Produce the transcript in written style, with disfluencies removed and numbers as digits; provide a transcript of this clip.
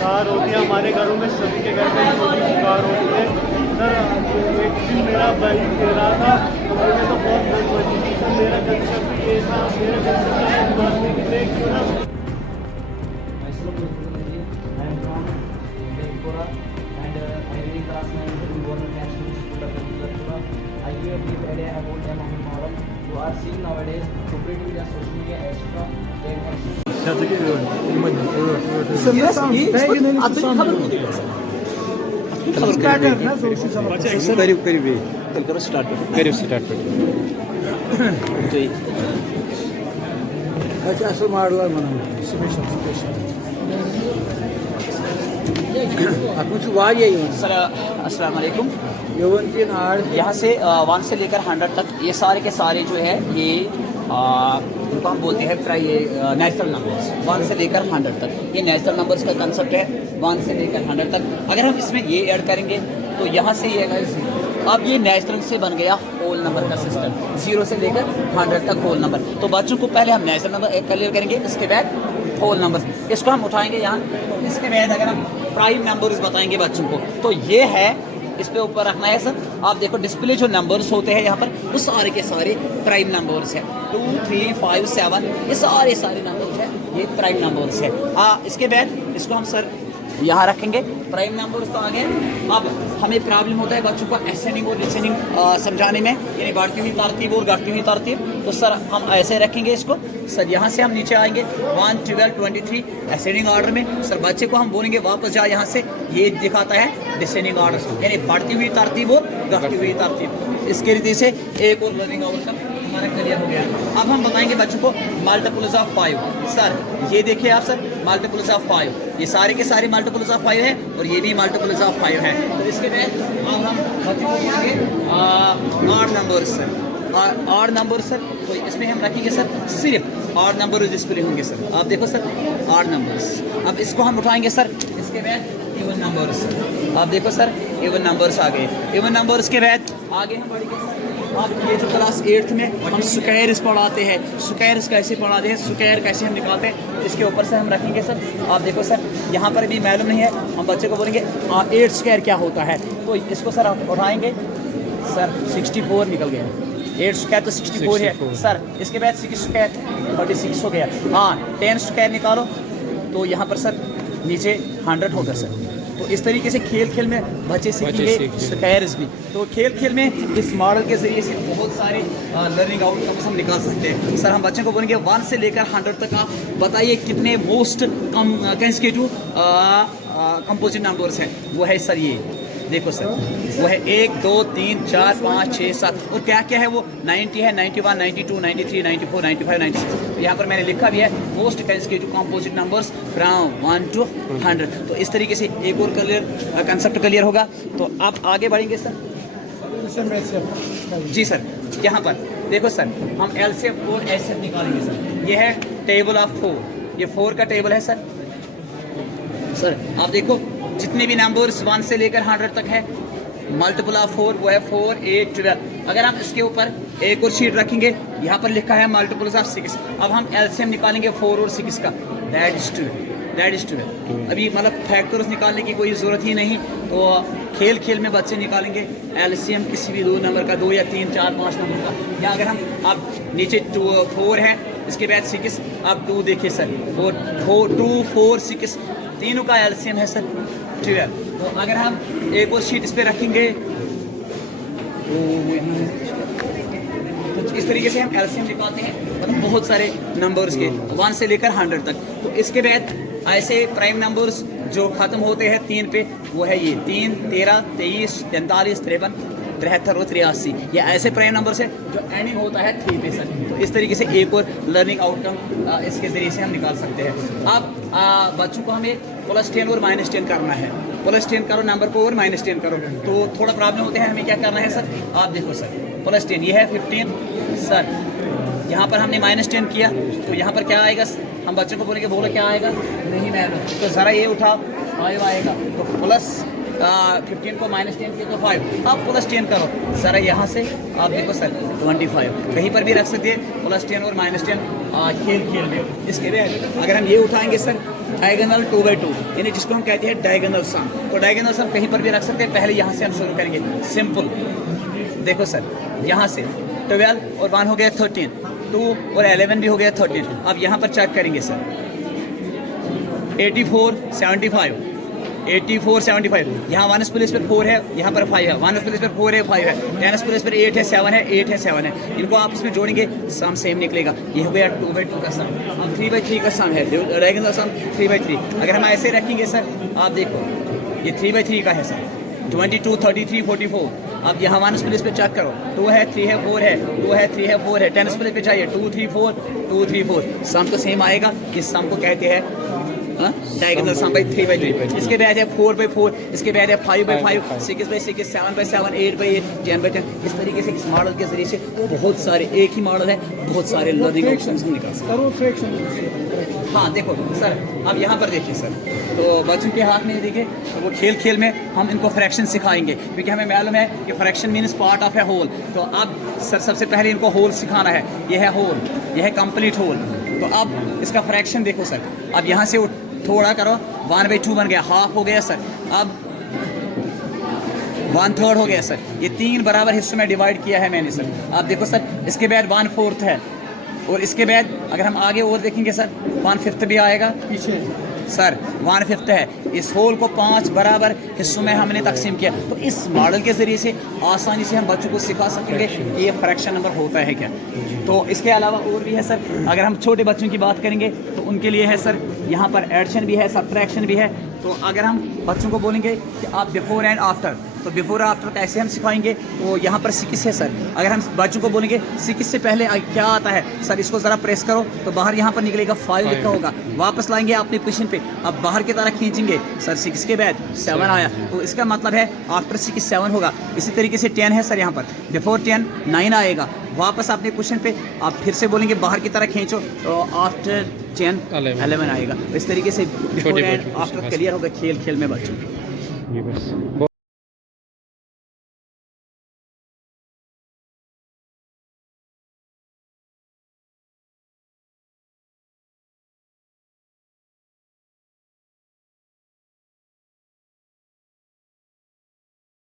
Car होती है हमारे घरों में, सभी के घर में छोटी सी कार होती है सर। एक दिन मेरा भाई कह रहा था तो मुझे तो बहुत डर लगी थी सर। मेरा कंसेप्ट ये था, मेरे कंसेप्ट मानने के लिए क्यों ना అసలు మాట్లాడాలి మనం कुछ वाज सर अस्सलाम वालेकुम। की यहाँ से 1 से लेकर 100 तक ये सारे के सारे जो है ये इनको हम बोलते हैं ये नेचुरल नंबर्स। 1 से लेकर 100 तक ये नेचुरल नंबर्स का कंसेप्ट है। 1 से लेकर 100 तक अगर हम इसमें ये ऐड करेंगे तो यहाँ से ये अब ये नेचुरल से बन गया होल नंबर का सिस्टम। 0 से लेकर 100 तक होल नंबर। तो बच्चों को पहले हम नेचुरल नंबर क्लियर करेंगे, इसके बाद होल नंबर। इसको हम उठाएंगे यहाँ। इसके बाद अगर हम प्राइम नंबर्स बताएंगे बच्चों को तो ये है, इस पे ऊपर रखना है सर। आप देखो डिस्प्ले जो नंबर्स होते हैं यहाँ पर वो सारे के सारे प्राइम नंबर्स हैं। 2, 3, 5, 7 ये सारे नंबर्स हैं, ये प्राइम नंबर्स है। इसके बाद इसको हम सर यहाँ रखेंगे। प्राइम नंबर्स तो आ गए। अब हमें प्रॉब्लम होता है बच्चों को असेंडिंग और डिसेंडिंग समझाने में, यानी बढ़ती हुई तरतीब और घटती हुई तरतीब। तो सर हम ऐसे रखेंगे इसको सर। यहाँ से हम नीचे आएंगे 1, 12, 23 असेंडिंग ऑर्डर में। सर बच्चे को हम बोलेंगे वापस जा यहाँ से, ये दिखाता है डिसेंडिंग ऑर्डर, यानी बढ़ती हुई तरतीब और घटती हुई तरतीब। इसके रीति से एक और लर्निंग आउटकम हमारा क्लियर हो गया। अब हम बताएंगे बच्चों को मल्टीपल्स ऑफ 5। सर ये देखिए आप सर, मल्टीपल्स ऑफ 5 ये सारे के सारे मल्टीपल्स ऑफ 5 है और ये भी मल्टीपल्स ऑफ 5 है। तो इसके बाद अब हम बच्चों को बोलेंगे odd numbers sir. Odd number sir तो इसमें हम रखेंगे सर सिर्फ ऑड नंबर डिस्प्ले होंगे सर। आप देखो सर ऑड नंबर्स। अब इसको हम उठाएंगे सर। इसके बाद इवन नंबर्स। आप देखो सर इवन नंबर्स आ गए। इवन नंबर्स के बाद आगे हम बढ़ेंगे सर। अब ये जो क्लास 8th में हम स्क्वायर्स पढ़ाते हैं, स्क्वायर्स कैसे पढ़ाते हैं, स्क्वायर कैसे हम निकालते हैं, इसके ऊपर से हम रखेंगे सर। आप देखो सर यहाँ पर भी मालूम नहीं है, हम बच्चे को बोलेंगे 8 स्क्वायर क्या होता है। तो इसको सर आप उठाएंगे सर 64 निकल गया। 8 स्क्वायर तो 64 है सर। इसके बाद 6 स्क्वायर 36 हो गया। 10 स्क्वायर निकालो तो यहाँ पर सर नीचे 100 होगा सर। तो इस तरीके से खेल में बच्चे सीखेंगे स्क्वायर्स भी। तो खेल में इस मॉडल के ज़रिए से बहुत सारे लर्निंग आउटकम्स हम निकाल सकते हैं सर। हम बच्चों को बोलेंगे 1 से लेकर 100 तक आप बताइए कितने मोस्ट कंसेक्यूटिव कंपोजिट नंबर्स हैं। वो है सर ये देखो सर, वो है 1, 2, 3, 4, 5, 6, 7 और क्या क्या है वो 90 है, 91, 92, 93, 94, 95, 96। तो यहाँ पर मैंने लिखा भी है most consecutive composite numbers from 1 to 100। तो इस तरीके से एक और कंसेप्ट क्लियर होगा। तो आप आगे बढ़ेंगे सर। जी सर यहाँ पर देखो सर हम एलसीएम और एचसीएफ निकालेंगे सर। ये है टेबल ऑफ 4, ये 4 का टेबल है सर। सर आप देखो जितने भी नंबर्स 1 से लेकर 100 तक है, मल्टीपल ऑफ 4 वो है 4, 8, 12। अगर हम इसके ऊपर एक और शीट रखेंगे, यहाँ पर लिखा है मल्टीपल्स ऑफ 6। अब हम एलसीएम निकालेंगे 4 और 6 का, दैट इज 12। अभी मतलब फैक्टर्स निकालने की कोई ज़रूरत ही नहीं। तो खेल में बच्चे निकालेंगे एलसीएम किसी भी 2 नंबर का, 2 या 3, 4, 5 नंबर का। या अगर हम अब नीचे 4 है, इसके बाद 6, अब 2 देखिए सर, 2, 4, 6 तीनों का एलसीएम है सर 12। तो अगर हम एक और शीट इस पे रखेंगे तो इस तरीके से हम एलसीएम निकालते हैं मतलब बहुत सारे नंबर्स के 1 से लेकर 100 तक। तो इसके बाद ऐसे प्राइम नंबर्स जो ख़त्म होते हैं 3 पे, वो है ये 3, 13, 23, 43, 53, 73 और 83। ये ऐसे प्राइम नंबर्स है जो एंडिंग होता है 3 पे सर। तो इस तरीके से एक और लर्निंग आउटकम इसके ज़रिए से हम निकाल सकते हैं। अब बच्चों को हमें +10 और -10 करना है। +10 करो नंबर को और -10 करो तो थोड़ा प्रॉब्लम होते हैं। हमें क्या करना है सर, आप देखो सर +10 ये है 15 सर। यहाँ पर हमने -10 किया तो यहाँ पर क्या आएगा, हम बच्चों को बोलेंगे बोलो क्या आएगा, नहीं मैम तो ज़रा ये उठाओ 5 आएगा। तो 15 को -10 किया तो 5, अब +10 करो सर, यहाँ से आप देखो सर 25, कहीं पर भी रख सकते हैं +10 और -10 खेल में। इसके बाद अगर हम ये उठाएंगे सर डायगोनल 2/2, यानी जिसको हम कहते हैं डायगोनल सम, तो डायगोनल सम कहीं पर भी रख सकते हैं। पहले यहाँ से हम शुरू करेंगे, सिंपल देखो सर, यहाँ से 12 और 1 हो गया 13, 2 और 11 भी हो गया 13। अब यहाँ पर चेक करेंगे सर 84 75, 84 75, यहाँ 1 प्लेस पर 4 है, यहाँ पर 5 है, 1 प्लेस पर 4 है, 5 है, 10 प्लेस पर 8 है, 7 है, 8 है, 7 है, इनको आप इसमें जोड़ेंगे सम सेम निकलेगा। ये हो गया 2/2 का सम। अब 3/3 का सम है, डायगोनल सम 3/3। अगर हम ऐसे रखेंगे सर, आप देखो ये 3/3 का है सर, 22 33 44। अब यहाँ 1 प्लेस पे चेक करो, 2 है 3 है 4 है, 2 है 3 है 4 है, 10 प्लेस पे चाहिए 2 3 4 2 3 4, सम तो सेम आएगा। इस सम को कहते हैं डायगोनल सम बाई 3/3। इसके बाद है 4/4, इसके बाद है 5/5, 6/6, 7/7, 8/8, 10/10। इस तरीके से इस मॉडल के जरिए से बहुत सारे, एक ही मॉडल है, बहुत सारे लर्निंग ऑप्शंस निकाल सकते हैं। हाँ देखो सर, अब यहाँ पर देखिए सर, तो बच्चों के हाथ में देखिए, तो वो खेल में हम इनको फ्रैक्शन सिखाएंगे, क्योंकि हमें मालूम है कि fraction means part of a whole. तो अब सर सबसे पहले इनको होल सिखाना है। ये है होल, ये है कंप्लीट होल। तो अब इसका फ्रैक्शन देखो सर, अब यहाँ से थोड़ा करो, 1/2 बन गया, हाफ हो गया सर। अब 1/3 हो गया सर। ये 3 बराबर हिस्सों में डिवाइड किया है मैंने सर। आप देखो सर, इसके बाद 1/4 है, और इसके बाद अगर हम आगे और देखेंगे सर 1/5 भी आएगा पीछे सर, 1/5 है। इस होल को 5 बराबर हिस्सों में हमने तकसीम किया। तो इस मॉडल के ज़रिए से आसानी से हम बच्चों को सिखा सकेंगे कि ये फ्रैक्शन नंबर होता है क्या। तो इसके अलावा और भी है सर, अगर हम छोटे बच्चों की बात करेंगे तो उनके लिए है सर, यहाँ पर एडिशन भी है, सबट्रैक्शन भी है। तो अगर हम बच्चों को बोलेंगे कि आप बिफोर एंड आफ्टर, तो बिफोर आफ्टर कैसे हम सिखाएंगे, तो यहाँ पर 6 है सर। अगर हम बच्चों को बोलेंगे 6 से पहले क्या आता है सर, इसको ज़रा प्रेस करो तो बाहर यहाँ पर निकलेगा 5 लिखा होगा, वापस लाएंगे अपनी पोजीशन पे, अब बाहर की तरह खींचेंगे सर, 6 के बाद 7 आया, तो इसका मतलब है आफ्टर 6 7 होगा। इसी तरीके से 10 है सर, यहाँ पर बिफोर 10 9 आएगा, वापस अपने क्वेश्चन पे आप फिर से बोलेंगे बाहर की तरह खींचो, तो आफ्टर 10 11 आएगा। इस तरीके से बिफोर एंड आफ्टर क्लियर होगा खेल में बच्चों।